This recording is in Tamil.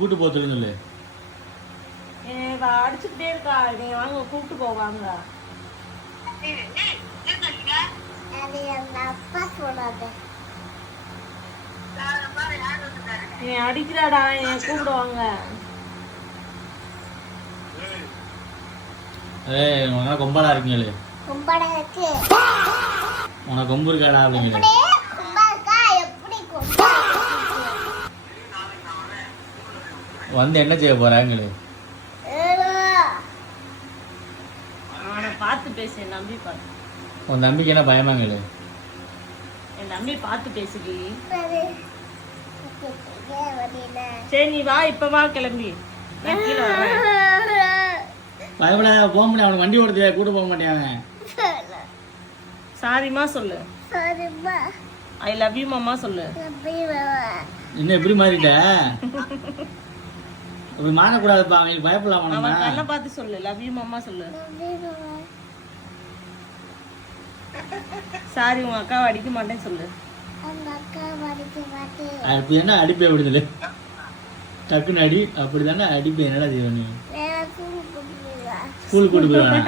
கூட்டு போக சொல்லு. அடிச்சுக்கிட்டே இருக்கா, நீங்க வாங்க கூப்பிட்டு போவாங்க. அடிக்கிறாடா, கூப்பிடுவாங்க. உனக்கு கொம்படா இருக்குங்களே, உனக்கு கொம்பு இருக்காடா அப்படிங்களே. வந்து என்ன செய்ய போறாங்களே? அவனை பார்த்து பேசு, என் நம்பி பார்த்து. உன் நம்பிக்கை என்ன பயமாங்களே? என் நம்பி பார்த்து பேசுடி. சரி நீ வா, இப்ப வா, கிளம்பி. பயப்படாத, போக முடியாது. அவனுக்கு வண்டி ஓடுது, கூட்டு போக மாட்டேன். சாரிமா சொல்லு. ஐ லவ் யூ மாமா சொல்லு. என்ன இப்படி மாறிட்ட? இப்படி மாறக்கூடாதுப்பா, அவங்களுக்கு பயப்படலாமா? நம்ம கண்ணை பார்த்து சொல்லு, லவ் யூ மாமா சொல்லு. சாரி, உங்க அக்காவை அடிக்க மாட்டேன்னு சொல்லு. அப்படி என்ன அடிப்பே விடுதல, டக்குன்னு அடி. அப்படிதானே அடிப்பேன். என்னடா செய்வ நீ? ஸ்கூல் கூட்டு போயிடுவானா?